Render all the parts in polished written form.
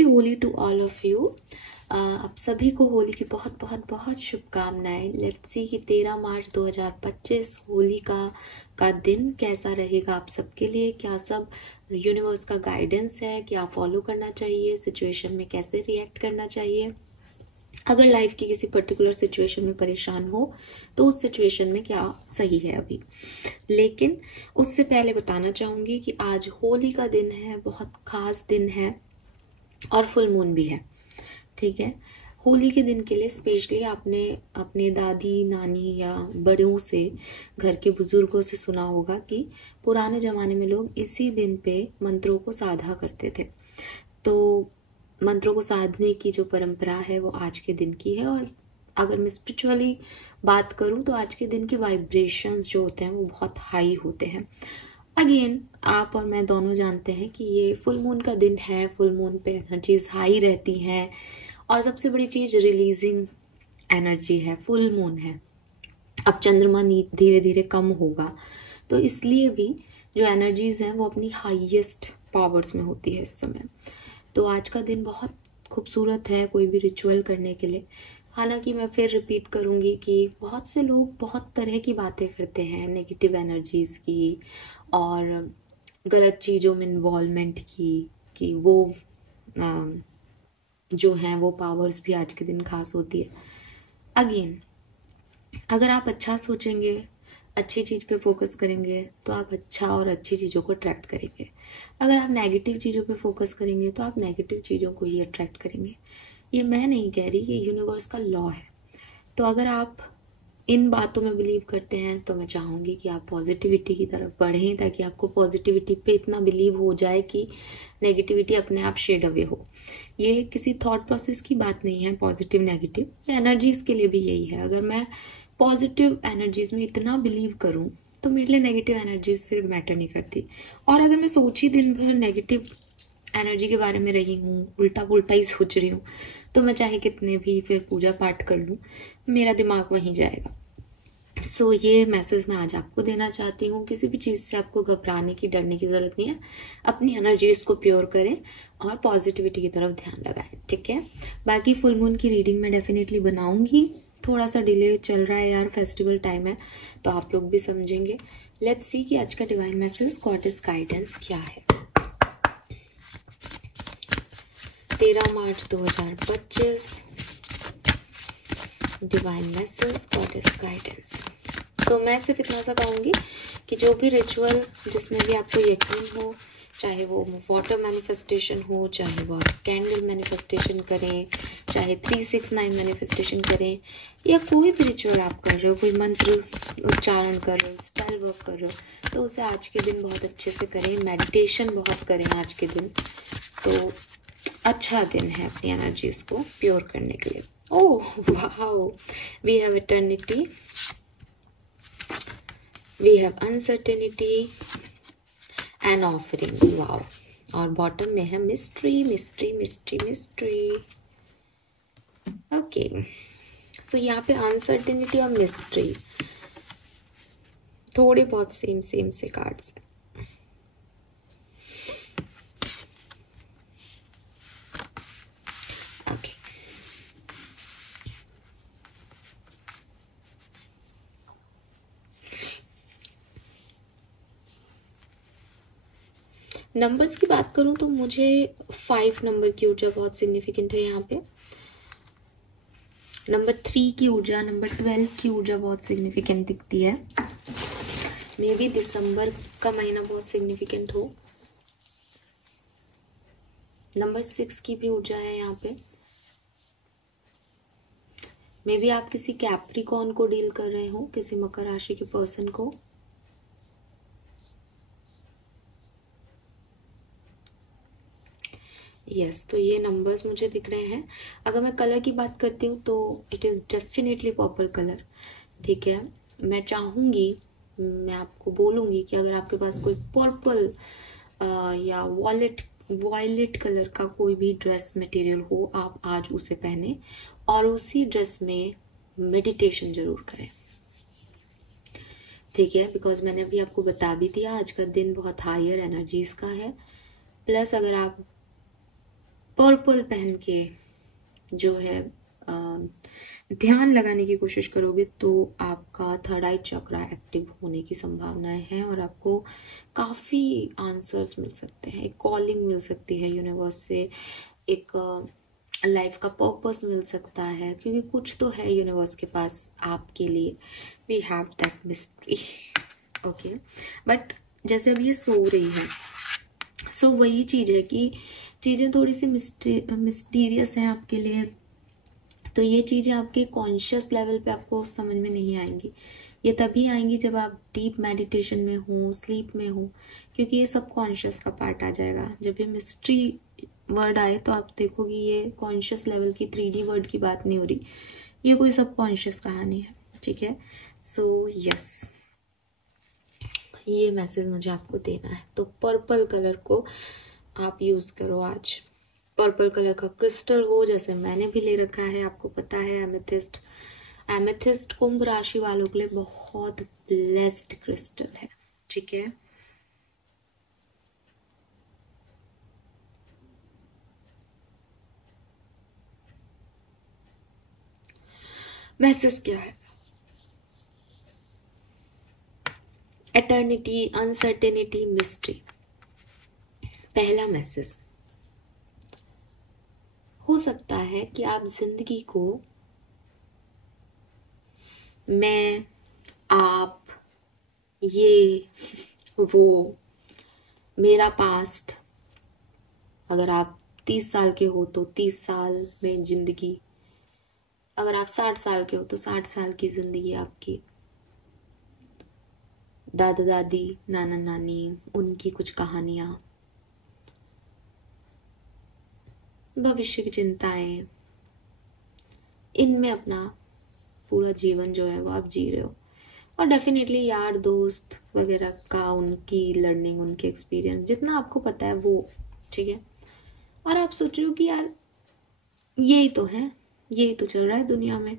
Happy Holi to all of you. आप सभी को होली की बहुत बहुत बहुत शुभकामनाएं। लेट्स सी कि 13 मार्च 2025 होली का दिन कैसा रहेगा आप सबके लिए। क्या सब यूनिवर्स का गाइडेंस है, क्या फॉलो करना चाहिए, सिचुएशन में कैसे रिएक्ट करना चाहिए, अगर लाइफ की किसी पर्टिकुलर सिचुएशन में परेशान हो तो उस सिचुएशन में क्या सही है अभी। लेकिन उससे पहले बताना चाहूंगी कि आज होली का दिन है, बहुत खास दिन है और फुल मून भी है। ठीक है, होली के दिन के लिए स्पेशली आपने अपने दादी नानी या बड़ों से, घर के बुजुर्गों से सुना होगा कि पुराने जमाने में लोग इसी दिन पे मंत्रों को साधा करते थे। तो मंत्रों को साधने की जो परंपरा है वो आज के दिन की है। और अगर मैं स्पिरिचुअली बात करूं तो आज के दिन के वाइब्रेशंस जो होते हैं वो बहुत हाई होते हैं। अगेन आप और मैं दोनों जानते हैं कि ये फुल मून का दिन है, फुल मून पे एनर्जीज हाई रहती हैं और सबसे बड़ी चीज रिलीजिंग एनर्जी है, फुल मून है। अब चंद्रमा धीरे धीरे कम होगा तो इसलिए भी जो एनर्जीज हैं वो अपनी हाईएस्ट पावर्स में होती है इस समय। तो आज का दिन बहुत खूबसूरत है कोई भी रिचुअल करने के लिए। हालांकि मैं फिर रिपीट करूंगी कि बहुत से लोग बहुत तरह की बातें करते हैं नेगेटिव एनर्जीज की और गलत चीज़ों में इन्वॉल्वमेंट की, कि वो जो हैं वो पावर्स भी आज के दिन खास होती है। अगेन अगर आप अच्छा सोचेंगे, अच्छी चीज़ पे फोकस करेंगे तो आप अच्छा और अच्छी चीज़ों को अट्रैक्ट करेंगे। अगर आप नेगेटिव चीज़ों पे फोकस करेंगे तो आप नेगेटिव चीज़ों को ही अट्रैक्ट करेंगे। ये मैं नहीं कह रही, ये यूनिवर्स का लॉ है। तो अगर आप इन बातों में बिलीव करते हैं तो मैं चाहूँगी कि आप पॉजिटिविटी की तरफ बढ़ें ताकि आपको पॉजिटिविटी पे इतना बिलीव हो जाए कि नेगेटिविटी अपने आप शेड अवे हो। ये किसी थॉट प्रोसेस की बात नहीं है, पॉजिटिव नेगेटिव, ये एनर्जीज के लिए भी यही है। अगर मैं पॉजिटिव एनर्जीज में इतना बिलीव करूं तो मेरे लिए नेगेटिव एनर्जीज फिर मैटर नहीं करती। और अगर मैं सोची दिन भर नेगेटिव एनर्जी के बारे में रही हूँ, उल्टा पुल्टा ही सोच रही हूँ, तो मैं चाहे कितने भी फिर पूजा पाठ कर लूँ, मेरा दिमाग वहीं जाएगा। सो ये मैसेज मैं आज आपको देना चाहती हूँ। किसी भी चीज़ से आपको घबराने की, डरने की जरूरत नहीं है। अपनी एनर्जीज को प्योर करें और पॉजिटिविटी की तरफ ध्यान लगाएं। ठीक है, बाकी फुल मून की रीडिंग मैं डेफिनेटली बनाऊंगी। थोड़ा सा डिले चल रहा है यार, फेस्टिवल टाइम है तो आप लोग भी समझेंगे। लेट्स सी कि आज का डिवाइन मैसेज, गॉडेस गाइडेंस क्या है। 13 मार्च 2025 डिवाइन मैसेज, गॉडेस गाइडेंस। तो मैं सिर्फ इतना सा कहूंगी कि जो भी रिचुअल जिसमें भी आपको यकीन हो, चाहे वो वाटर मैनिफेस्टेशन हो, चाहे वो आप कैंडल मैनिफेस्टेशन करें, चाहे 369 मैनिफेस्टेशन करें, या कोई भी रिचुअल आप कर रहे हो, कोई मंत्र उच्चारण कर रहे हो, स्पेल वर्क कर रहे हो, तो उसे आज के दिन बहुत अच्छे से करें। मेडिटेशन बहुत करें आज के दिन, तो अच्छा दिन है अपनी एनर्जीज को प्योर करने के लिए। Oh wow, we have eternity, we have uncertainty and offering. Wow, और बॉटम में है mystery mystery mystery mystery. Okay, so यहाँ पे अनसर्टेनिटी और मिस्ट्री थोड़े बहुत सेम सेम से कार्ड्स हैं। ओके, नंबर्स की बात करूं तो मुझे 5 नंबर की ऊर्जा बहुत सिग्निफिकेंट है यहाँ पे। नंबर 3 की ऊर्जा, नंबर 12 की ऊर्जा बहुत सिग्निफिकेंट दिखती है। मे बी दिसंबर का महीना बहुत सिग्निफिकेंट हो। नंबर 6 की भी ऊर्जा है यहाँ पे। मे बी आप किसी कैप्रिकॉर्न को डील कर रहे हो, किसी मकर राशि के पर्सन को। यस, तो ये नंबर्स मुझे दिख रहे हैं। अगर मैं कलर की बात करती हूँ तो it is definitely purple colour. ठीक है, मैं चाहूंगी, मैं आपको बोलूंगी कि अगर आपके पास कोई पर्पल या वॉयलेट कलर का कोई भी ड्रेस मटेरियल हो, आप आज उसे पहने और उसी ड्रेस में मेडिटेशन जरूर करें। ठीक है, बिकॉज मैंने अभी आपको बता भी दिया आज का दिन बहुत हायर एनर्जीज का है। प्लस अगर आप पर्पल पहन के जो है ध्यान लगाने की कोशिश करोगे तो आपका थर्ड आई चक्रा एक्टिव होने की संभावनाएं हैं और आपको काफी आंसर्स मिल सकते हैं, एक कॉलिंग मिल सकती है यूनिवर्स से, एक लाइफ का पर्पस मिल सकता है, क्योंकि कुछ तो है यूनिवर्स के पास आपके लिए। We have that mystery, okay. But जैसे अब ये सो रही है, सो वही चीज है कि चीजें थोड़ी सी मिस्टीरियस हैं आपके लिए, तो ये चीजें आपके कॉन्शियस लेवल पे आपको समझ में नहीं आएंगी। ये तभी आएंगी जब आप डीप मेडिटेशन में हो, स्लीप में हो, क्योंकि ये सब कॉन्शियस का पार्ट आ जाएगा। जब ये मिस्ट्री वर्ड आए तो आप देखोगे ये कॉन्शियस लेवल की 3D वर्ड की बात नहीं हो रही, ये कोई सब कॉन्शियस कहानी है, ठीक है। सो यस, ये मैसेज मुझे आपको देना है। तो पर्पल कलर को आप यूज करो आज। पर्पल कलर का क्रिस्टल हो, जैसे मैंने भी ले रखा है, आपको पता है एमेथिस्ट। एमेथिस्ट कुंभ राशि वालों के लिए बहुत ब्लेस्ड क्रिस्टल है, ठीक है। मैसेज क्या है? Eternity, uncertainty, mystery. पहला मैसेज, हो सकता है कि आप जिंदगी को मैं, आप, ये, वो, मेरा पास्ट, अगर आप 30 साल के हो तो 30 साल में जिंदगी, अगर आप 60 साल के हो तो 60 साल की जिंदगी आपकी, दादा दादी, नाना नानी, उनकी कुछ कहानियां, भविष्य की चिंताएं, इनमें अपना पूरा जीवन जो है वो आप जी रहे हो। और डेफिनेटली यार दोस्त वगैरह का, उनकी लर्निंग, उनके एक्सपीरियंस, जितना आपको पता है वो, ठीक है। और आप सोच रहे हो कि यार यही तो है, यही तो चल रहा है दुनिया में।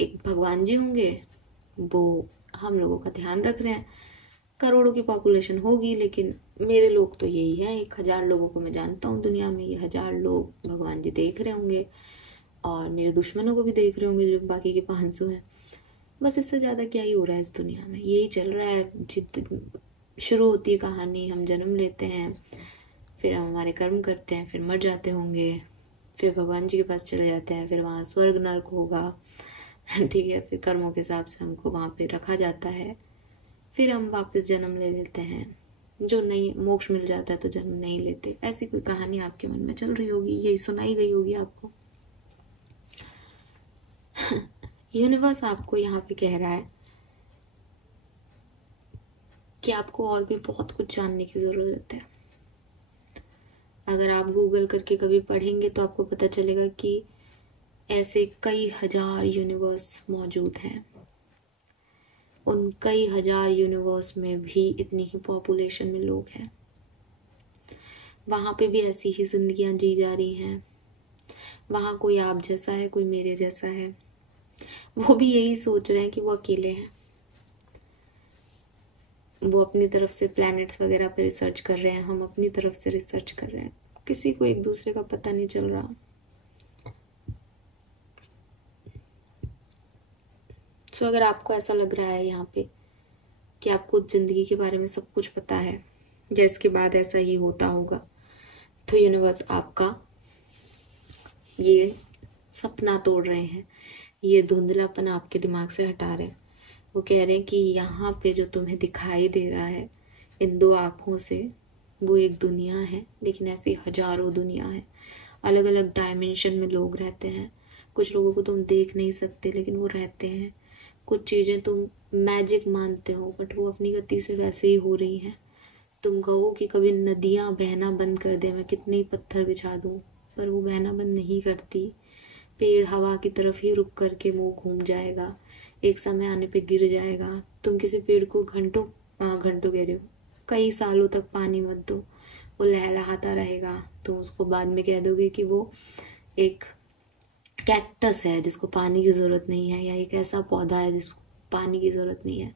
एक भगवान जी होंगे, वो हम लोगों का ध्यान रख रहे हैं, करोड़ों की पॉपुलेशन होगी, लेकिन मेरे लोग तो यही है, 1000 लोगों को मैं जानता हूँ दुनिया में, ये 1000 लोग भगवान जी देख रहे होंगे और मेरे दुश्मनों को भी देख रहे होंगे, जो बाकी के 500 हैं। बस इससे ज्यादा क्या ही हो रहा है इस दुनिया में, यही चल रहा है। शुरू होती है कहानी, हम जन्म लेते हैं, फिर हम हमारे कर्म करते हैं, फिर मर जाते होंगे, फिर भगवान जी के पास चले जाते हैं, फिर वहाँ स्वर्ग नर्क होगा, ठीक है। फिर कर्मों के हिसाब से हमको वहाँ पे रखा जाता है, फिर हम वापस जन्म ले लेते हैं, जो नहीं मोक्ष मिल जाता है तो जन्म नहीं लेते। ऐसी कोई कहानी आपके मन में चल रही होगी, यही सुनाई गई होगी आपको। यूनिवर्स आपको यहाँ पे कह रहा है कि आपको और भी बहुत कुछ जानने की जरूरत है। अगर आप गूगल करके कभी पढ़ेंगे तो आपको पता चलेगा कि ऐसे कई हजार यूनिवर्स मौजूद हैं। उन कई हजार यूनिवर्स में भी इतनी ही पॉपुलेशन में लोग हैं, वहां पे भी ऐसी ही जिंदगियां जी जा रही हैं। वहां कोई आप जैसा है, कोई मेरे जैसा है, वो भी यही सोच रहे हैं कि वो अकेले हैं। वो अपनी तरफ से प्लैनेट्स वगैरह पे रिसर्च कर रहे हैं, हम अपनी तरफ से रिसर्च कर रहे हैं, किसी को एक दूसरे का पता नहीं चल रहा। सो अगर आपको ऐसा लग रहा है यहाँ पे कि आपको जिंदगी के बारे में सब कुछ पता है, या इसके बाद ऐसा ही होता होगा, तो यूनिवर्स आपका ये सपना तोड़ रहे हैं, ये धुंधलापन आपके दिमाग से हटा रहे हैं। वो कह रहे हैं कि यहाँ पे जो तुम्हें दिखाई दे रहा है इन 2 आंखों से, वो एक दुनिया है, लेकिन ऐसी हजारों दुनिया है। अलग अलग डायमेंशन में लोग रहते हैं। कुछ लोगों को तुम देख नहीं सकते लेकिन वो रहते हैं। कुछ चीजें तुम मैजिक मानते हो बट वो अपनी गति से वैसे ही हो रही हैं। तुम कहो कि कभी नदियां बहना बंद कर दे, मैं कितने ही पत्थर बिछा दूं, पर वो बहना बंद नहीं करती। पेड़ हवा की तरफ ही रुक करके मुंह घूम जाएगा, एक समय आने पे गिर जाएगा। तुम किसी पेड़ को घंटों घंटों कह रहे हो, कई सालों तक पानी मत दो, वो लहलहाता रहेगा। तुम उसको बाद में कह दोगे कि वो एक कैक्टस है जिसको पानी की जरूरत नहीं है, या एक ऐसा पौधा है जिसको पानी की जरूरत नहीं है।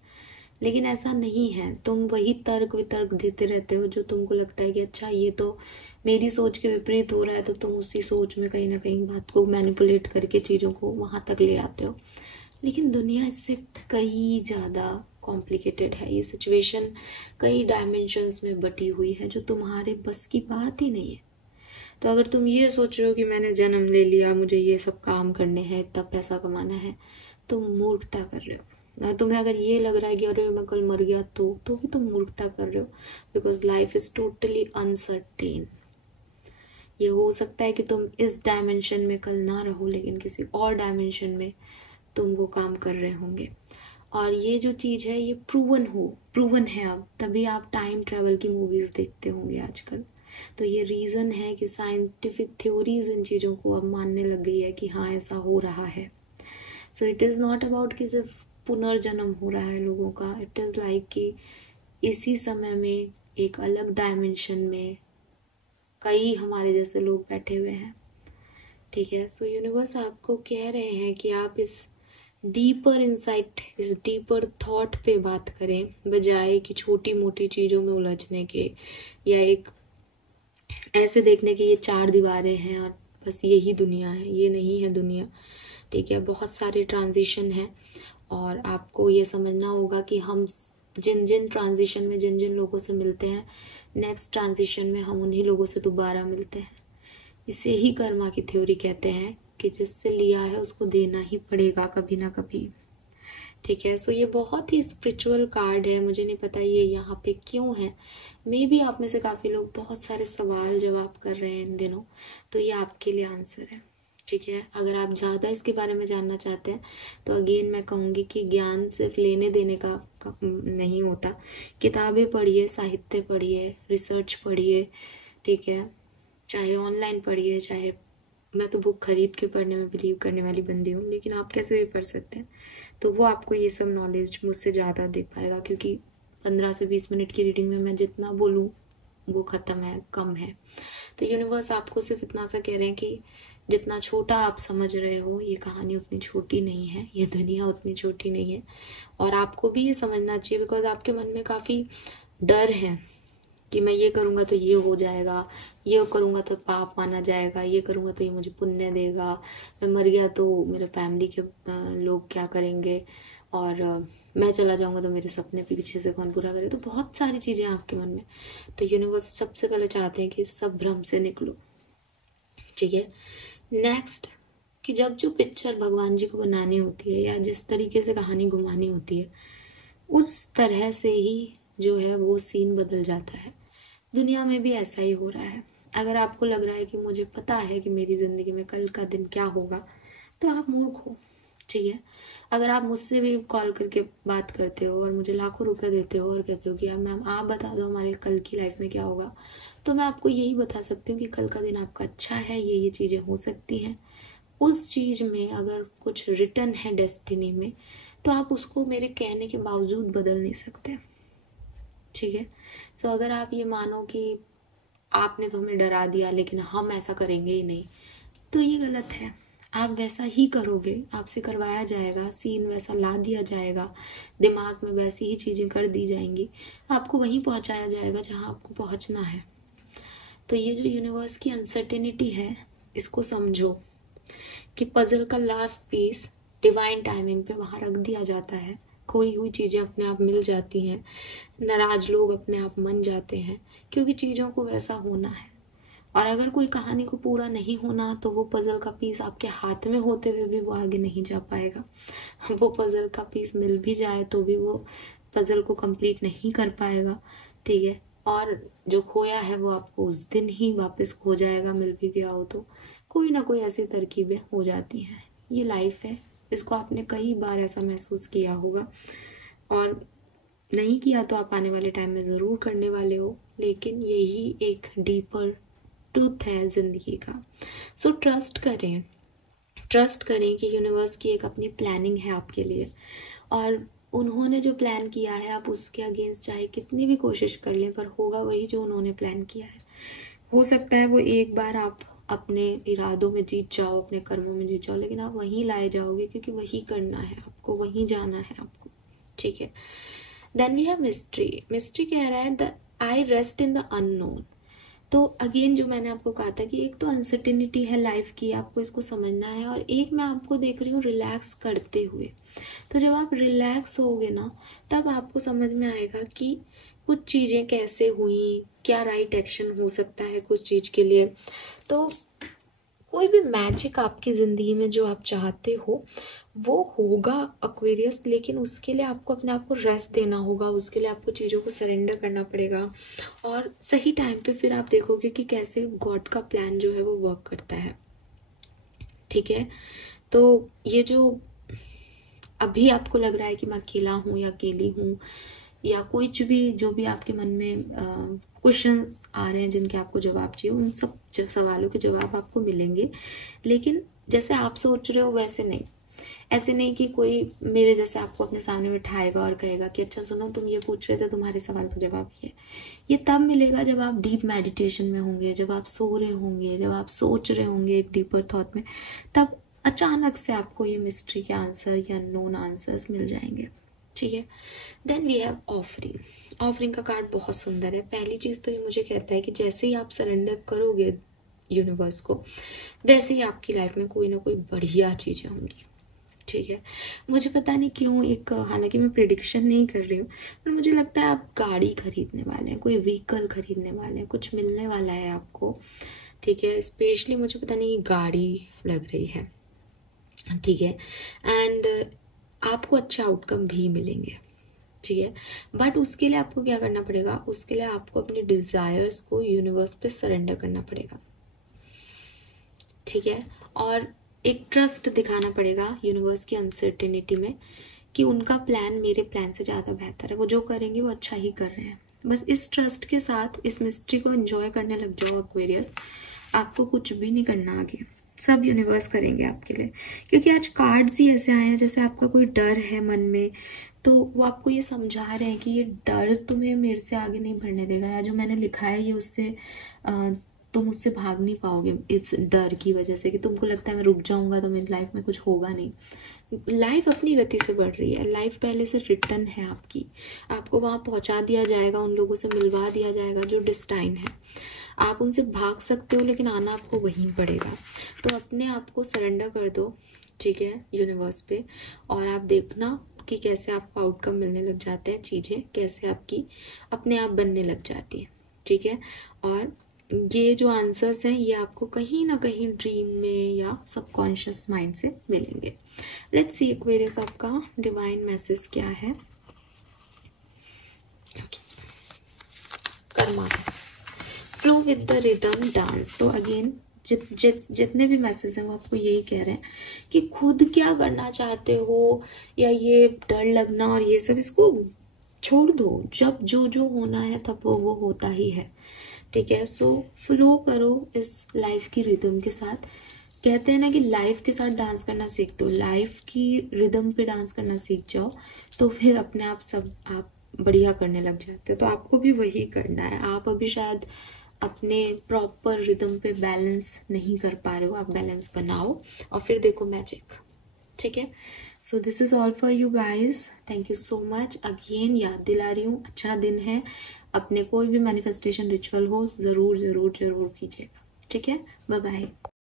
लेकिन ऐसा नहीं है। तुम वही तर्क वितर्क देते रहते हो जो तुमको लगता है कि अच्छा ये तो मेरी सोच के विपरीत हो रहा है, तो तुम उसी सोच में कहीं ना कहीं बात को मैनिपुलेट करके चीज़ों को वहां तक ले आते हो। लेकिन दुनिया इससे कई ज़्यादा कॉम्प्लिकेटेड है। ये सिचुएशन कई डायमेंशंस में बटी हुई है जो तुम्हारे बस की बात ही नहीं है। तो अगर तुम ये सोच रहे हो कि मैंने जन्म ले लिया, मुझे ये सब काम करने हैं, इतना पैसा कमाना है, तुम मूर्खता कर रहे हो। और तुम्हें अगर ये लग रहा है कि अरे मैं कल मर गया तो भी तुम मूर्खता कर रहे हो, because life is totally uncertain. ये हो सकता है कि तुम इस डायमेंशन में कल ना रहो, लेकिन किसी और डायमेंशन में तुम वो काम कर रहे होंगे। और ये जो चीज है ये प्रूवन है अब, तभी आप टाइम ट्रेवल की मूवीज देखते होंगे आजकल। तो ये रीजन है कि साइंटिफिक थ्योरीज इन चीजों को अब मानने लग गई है कि हाँ ऐसा हो रहा है। So it is not about कि सिर्फ पुनर्जन्म हो रहा है लोगों का, इट इज लाइक कि इसी समय में एक अलग डायमेंशन में कई हमारे जैसे लोग बैठे हुए हैं। ठीक है, सो यूनिवर्स आपको कह रहे हैं कि आप इस डीपर इंसाइट, इस डीपर थॉट पे बात करें, बजाय कि छोटी मोटी चीजों में उलझने के, या एक ऐसे देखने के ये चार दीवारें हैं और बस यही दुनिया है। ये नहीं है दुनिया। ठीक है, बहुत सारे ट्रांजिशन है और आपको ये समझना होगा कि हम जिन जिन ट्रांजिशन में जिन जिन लोगों से मिलते हैं, नेक्स्ट ट्रांजिशन में हम उन्हीं लोगों से दोबारा मिलते हैं। इसे ही कर्मा की थ्योरी कहते हैं कि जिससे लिया है उसको देना ही पड़ेगा कभी ना कभी। ठीक है, सो ये बहुत ही स्पिरिचुअल कार्ड है। मुझे नहीं पता ये यहाँ पे क्यों है। मे भी आप में से काफी लोग बहुत सारे सवाल जवाब कर रहे हैं इन दिनों, तो ये आपके लिए आंसर है। ठीक है, अगर आप ज़्यादा इसके बारे में जानना चाहते हैं तो अगेन मैं कहूँगी कि ज्ञान सिर्फ लेने देने का नहीं होता। किताबें पढ़िए, साहित्य पढ़िए, रिसर्च पढ़िए। ठीक है, चाहे ऑनलाइन पढ़िए, चाहे, मैं तो बुक खरीद के पढ़ने में बिलीव करने वाली बंदी हूँ, लेकिन आप कैसे भी पढ़ सकते हैं। तो वो आपको ये सब नॉलेज मुझसे ज़्यादा दे पाएगा, क्योंकि 15 से 20 मिनट की रीडिंग में मैं जितना बोलूँ वो ख़त्म है, कम है। तो यूनिवर्स आपको सिर्फ इतना सा कह रहे हैं कि जितना छोटा आप समझ रहे हो, ये कहानी उतनी छोटी नहीं है, ये दुनिया उतनी छोटी नहीं है। और आपको भी ये समझना चाहिए, बिकॉज आपके मन में काफ़ी डर है कि मैं ये करूँगा तो ये हो जाएगा, ये करूँगा तो पाप माना जाएगा, ये करूँगा तो ये मुझे पुण्य देगा, मैं मर गया तो मेरे फैमिली के लोग क्या करेंगे, और मैं चला जाऊंगा तो मेरे सपने पीछे से कौन पूरा करे। तो बहुत सारी चीज़ें आपके मन में। तो यूनिवर्स सबसे पहले चाहते हैं कि सब भ्रम से निकलो। ठीक है, नेक्स्ट, कि जब जो पिक्चर भगवान जी को बनानी होती है या जिस तरीके से कहानी घुमानी होती है, उस तरह से ही जो है वो सीन बदल जाता है। दुनिया में भी ऐसा ही हो रहा है। अगर आपको लग रहा है कि मुझे पता है कि मेरी जिंदगी में कल का दिन क्या होगा, तो आप मूर्ख हो। ठीक है, अगर आप मुझसे भी कॉल करके बात करते हो और मुझे लाखों रुपए देते हो और कहते हो कि यार मैम आप बता दो हमारे कल की लाइफ में क्या होगा, तो मैं आपको यही बता सकती हूँ कि कल का दिन आपका अच्छा है, ये चीजें हो सकती हैं। उस चीज में अगर कुछ रिटर्न है डेस्टिनी में, तो आप उसको मेरे कहने के बावजूद बदल नहीं सकते। ठीक है, सो अगर आप ये मानो कि आपने तो हमें डरा दिया लेकिन हम ऐसा करेंगे ही नहीं, तो ये गलत है। आप वैसा ही करोगे, आपसे करवाया जाएगा, सीन वैसा ला दिया जाएगा, दिमाग में वैसी ही चीजें कर दी जाएंगी, आपको वहीं पहुंचाया जाएगा जहां आपको पहुंचना है। तो ये जो यूनिवर्स की अनसर्टेनिटी है, इसको समझो कि पजल का लास्ट पीस डिवाइन टाइमिंग पे वहां रख दिया जाता है। खोई हुई चीजें अपने आप मिल जाती हैं, नाराज लोग अपने आप मन जाते हैं, क्योंकि चीजों को वैसा होना है। और अगर कोई कहानी को पूरा नहीं होना, तो वो पजल का पीस आपके हाथ में होते हुए भी वो आगे नहीं जा पाएगा। वो पजल का पीस मिल भी जाए तो भी वो पजल को कंप्लीट नहीं कर पाएगा। ठीक है, और जो खोया है वो आपको उस दिन ही वापस खो जाएगा, मिल भी गया हो तो। कोई ना कोई ऐसी तरकीबें हो जाती हैं, ये लाइफ है। इसको आपने कई बार ऐसा महसूस किया होगा, और नहीं किया तो आप आने वाले टाइम में ज़रूर करने वाले हो। लेकिन यही एक डीपर ट्रूथ है जिंदगी का। सो ट्रस्ट करें, ट्रस्ट करें कि यूनिवर्स की एक अपनी प्लानिंग है आपके लिए, और उन्होंने जो प्लान किया है आप उसके अगेंस्ट चाहे कितनी भी कोशिश कर लें, पर होगा वही जो उन्होंने प्लान किया है। हो सकता है वो एक बार आप अपने इरादों में जीत जाओ, अपने कर्मों में जीत जाओ, लेकिन आप वहीं लाए जाओगे, क्योंकि वही करना है आपको, वहीं जाना है आपको। ठीक है, then we have mystery. Mystery कह रहा है the eye rest in the unknown. तो अगेन जो मैंने आपको कहा था कि एक तो अनसर्टेनिटी है लाइफ की, आपको इसको समझना है, और एक मैं आपको देख रही हूँ रिलैक्स करते हुए। तो जब आप रिलैक्स होगे ना, तब आपको समझ में आएगा कि कुछ चीजें कैसे हुई, क्या राइट एक्शन हो सकता है कुछ चीज के लिए। तो कोई भी मैजिक आपकी जिंदगी में जो आप चाहते हो वो होगा एक्वेरियस, लेकिन उसके लिए आपको अपने आप को रेस्ट देना होगा, उसके लिए आपको चीज़ों को सरेंडर करना पड़ेगा, और सही टाइम पे फिर आप देखोगे कि कैसे गॉड का प्लान जो है वो वर्क करता है। ठीक है, तो ये जो अभी आपको लग रहा है कि मैं अकेला हूँ या अकेली हूँ, या कुछ भी जो भी आपके मन में क्वेश्चंस आ रहे हैं जिनके आपको जवाब चाहिए, उन सब सवालों के जवाब आपको मिलेंगे। लेकिन जैसे आप सोच रहे हो वैसे नहीं, ऐसे नहीं कि कोई मेरे जैसे आपको अपने सामने बिठाएगा और कहेगा कि अच्छा सुनो तुम ये पूछ रहे थे, तुम्हारे सवाल का जवाब ये तब मिलेगा जब आप डीप मेडिटेशन में होंगे, जब आप सो रहे होंगे, जब आप सोच रहे होंगे एक डीपर थॉट में, तब अचानक से आपको ये मिस्ट्री के आंसर या नोन आंसर्स मिल जाएंगे। ठीक है, then we have offering. Offering का कार्ड बहुत सुंदर है। पहली चीज तो ये मुझे कहता है कि जैसे ही आप सरेंडर करोगे यूनिवर्स को, वैसे ही आपकी लाइफ में कोई ना कोई बढ़िया चीजें होंगी। ठीक है, मुझे पता नहीं क्यों एक, हालांकि मैं प्रिडिक्शन नहीं कर रही हूँ, पर मुझे लगता है आप गाड़ी खरीदने वाले हैं, कोई व्हीकल खरीदने वाले हैं, कुछ मिलने वाला है आपको। ठीक है, स्पेशली मुझे पता नहीं गाड़ी लग रही है। ठीक है, एंड आपको अच्छे आउटकम भी मिलेंगे। ठीक है, बट उसके लिए आपको क्या करना पड़ेगा, उसके लिए आपको अपने डिजायर्स को यूनिवर्स पे सरेंडर करना पड़ेगा। ठीक है, और एक ट्रस्ट दिखाना पड़ेगा यूनिवर्स की अनसर्टेनिटी में कि उनका प्लान मेरे प्लान से ज़्यादा बेहतर है, वो जो करेंगे वो अच्छा ही कर रहे हैं। बस इस ट्रस्ट के साथ इस मिस्ट्री को एंजॉय करने लग जाओ एक्वेरियस। आपको कुछ भी नहीं करना आगे, सब यूनिवर्स करेंगे आपके लिए। क्योंकि आज कार्ड्स ही ऐसे आए हैं जैसे आपका कोई डर है मन में, तो वो आपको ये समझा रहे हैं कि ये डर तुम्हें मेरे से आगे नहीं बढ़ने देगा, या जो मैंने लिखा है ये उससे तुम उससे भाग नहीं पाओगे इस डर की वजह से, कि तुमको लगता है मैं रुक जाऊंगा तो मेरी लाइफ में कुछ होगा नहीं। लाइफ अपनी गति से बढ़ रही है, लाइफ पहले से रिटर्न है आपकी, आपको वहां पहुंचा दिया जाएगा, उन लोगों से मिलवा दिया जाएगा जो डिस्टाइन है। आप उनसे भाग सकते हो लेकिन आना आपको वहीं पड़ेगा। तो अपने आप को सरेंडर कर दो, ठीक है, यूनिवर्स पे, और आप देखना कि कैसे आपको आउटकम मिलने लग जाते हैं, चीजें कैसे आपकी अपने आप बनने लग जाती है। ठीक है, और ये जो आंसर्स हैं ये आपको कहीं ना कहीं ड्रीम में या सबकॉन्शियस माइंड से मिलेंगे। लेट्स सी एक्वेरियस आपका डिवाइन मैसेज क्या है। Karma message, flow with the rhythm dance. तो अगेन जितने भी मैसेज हैं वो आपको यही कह रहे हैं कि खुद क्या करना चाहते हो, या ये डर लगना और ये सब, इसको छोड़ दो। जब जो जो होना है तब वो होता ही है। ठीक है, सो फ्लो करो इस लाइफ की रिदम के साथ। कहते हैं ना कि लाइफ के साथ डांस करना सीख दो, लाइफ की रिदम पे डांस करना सीख जाओ, तो फिर अपने आप सब आप बढ़िया करने लग जाते हो। तो आपको भी वही करना है। आप अभी शायद अपने प्रॉपर रिदम पे बैलेंस नहीं कर पा रहे हो, आप बैलेंस बनाओ और फिर देखो मैजिक। ठीक है, so this is all for you guys, thank you so much. Again याद दिला रही हूँ, अच्छा दिन है, अपने कोई भी मैनिफेस्टेशन रिचुअल हो जरूर जरूर जरूर कीजिएगा। ठीक है, बाय बाय।